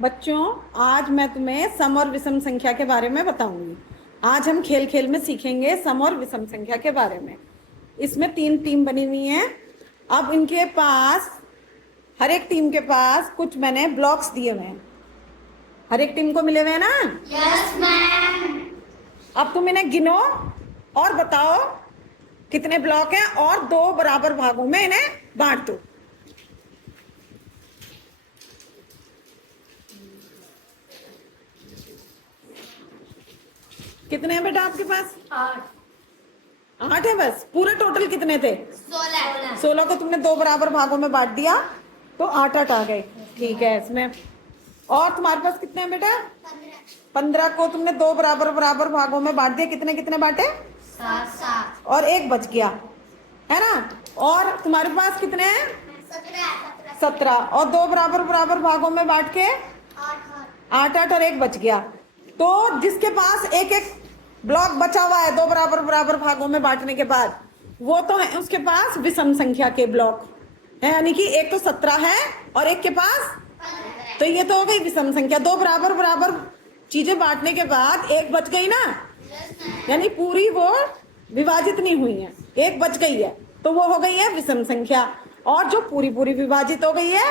बच्चों, आज मैं तुम्हें सम और विषम संख्या के बारे में बताऊंगी। आज हम खेल खेल में सीखेंगे सम और विषम संख्या के बारे में। इसमें 3 टीम बनी हुई हैं। अब इनके पास, हर एक टीम के पास कुछ मैंने ब्लॉक्स दिए हुए हैं। हर एक टीम को मिले हुए हैं ना? Yes ma'am. अब तुम इन्हें गिनो और बताओ कितने ब्लॉक हैं और 2 बराबर भागों में इन्हें बांट दो। कितने हैं बेटा आपके पास? 8 है बस। पूरे टोटल कितने थे? 16 को तुमने 2 बराबर भागों में बांट दिया तो 8 आ गए। ठीक है। इसमें और तुम्हारे पास कितने हैं बेटा? 15 को तुमने 2 बराबर बराबर भागों में बांट दिया। कितने कितने बांटे? 7 और 1 बच गया, है ना? और तुम्हारे पास कितने हैं? 17 और 2 बराबर बराबर भागों में बांट के 8 और 1 बच गया। तो जिसके पास एक एक ब्लॉक बचा हुआ है 2 बराबर बराबर भागों में बांटने के बाद, वो तो है उसके पास विषम संख्या के ब्लॉक है, यानी कि एक तो 17 है और एक के पास, तो ये तो हो गई विषम संख्या। 2 बराबर बराबर चीजें बांटने के बाद 1 बच गई ना, यानी पूरी वो विभाजित नहीं हुई है, 1 बच गई है, तो वो हो गई है विषम संख्या। और जो पूरी पूरी विभाजित हो गई है,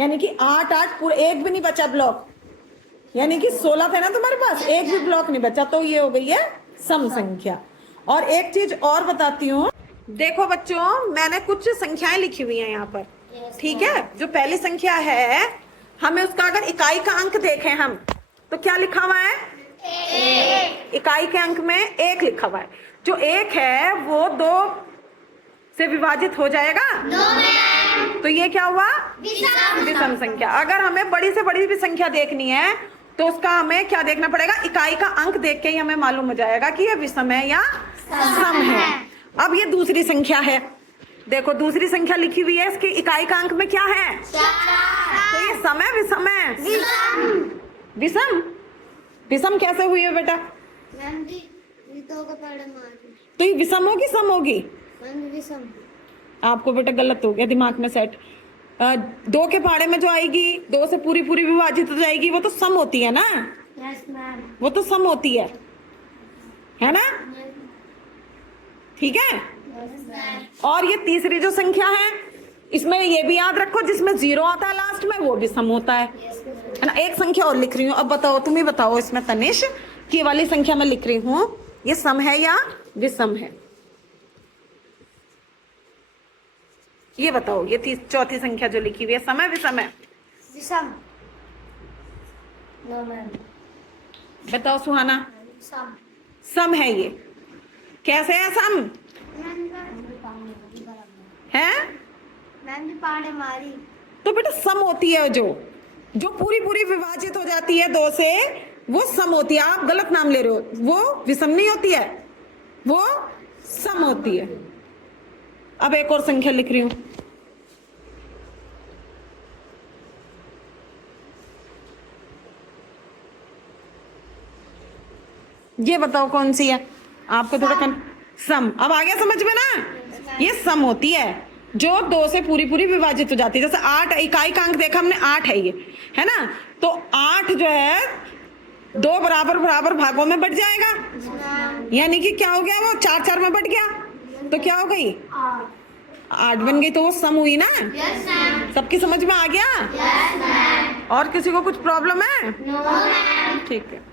यानी कि 8 पूरे, 1 भी नहीं बचा ब्लॉक, यानी कि 16 थे ना तुम्हारे पास, 1 भी ब्लॉक नहीं बचा, तो ये हो गई है सम संख्या। और एक चीज और बताती हूँ, देखो बच्चों, मैंने कुछ संख्याएं लिखी हुई हैं यहाँ पर। ठीक है। जो पहली संख्या है, हमें उसका अगर इकाई का अंक देखें हम, तो क्या लिखा हुआ है? 1। इकाई के अंक में 1 लिखा हुआ है। जो 1 है वो 2 से विभाजित हो जाएगा। तो ये क्या हुआ? विषम संख्या। अगर हमें बड़ी से बड़ी भी संख्या देखनी है तो उसका हमें क्या देखना पड़ेगा? इकाई का अंक देख के ही हमें मालूम हो जाएगा कि ये विषम है या सम है। अब ये दूसरी संख्या है, देखो दूसरी संख्या लिखी हुई है, इसकी इकाई का अंक में क्या है? 4। तो ये सम है विषम है? विषम। विषम कैसे हुई है बेटा? तो ये विषम होगी सम होगी? आपको बेटा गलत हो गया, दिमाग में सेट। 2 के पहाड़े में जो आएगी, 2 से पूरी पूरी विभाजित हो जाएगी, वो तो सम होती है ना? Yes ma'am. वो तो सम होती है ना? ठीक है। और ये तीसरी जो संख्या है, इसमें ये भी याद रखो, जिसमें 0 आता है लास्ट में, वो भी सम होता है ना? एक संख्या और लिख रही हूँ, अब बताओ, तुम ही बताओ इसमें तनिष, की वाली संख्या मैं लिख रही हूँ, ये सम है या विषम है? ये बताओ, ये चौथी संख्या जो लिखी हुई है, सम है विषम है? विषम। No ma'am. बताओ सुहाना। सम। सम है ये। कैसे है सम? है? मैम भी पहाड़े मारी। तो बेटा सम होती है, जो पूरी पूरी विभाजित हो जाती है 2 से, वो सम होती है। आप गलत नाम ले रहे हो, वो विषम नहीं होती है, वो सम होती है। अब एक और संख्या लिख रही हूं, ये बताओ कौन सी है? आपको थोड़ा सम। अब आ गया समझ में ना? ये सम होती है जो 2 से पूरी पूरी विभाजित हो जाती है। जैसे 8, इकाई का अंक देखा हमने, 8 है ये, है ना? तो 8 जो है 2 बराबर बराबर भागों में बट जाएगा, यानी कि क्या हो गया? वो 4 में बट गया, तो क्या हो गई? 8 बन गई, तो वो सम हुई ना? Yes ma'am. सबकी समझ में आ गया? Yes ma'am. और किसी को कुछ प्रॉब्लम है? No ma'am. ठीक है।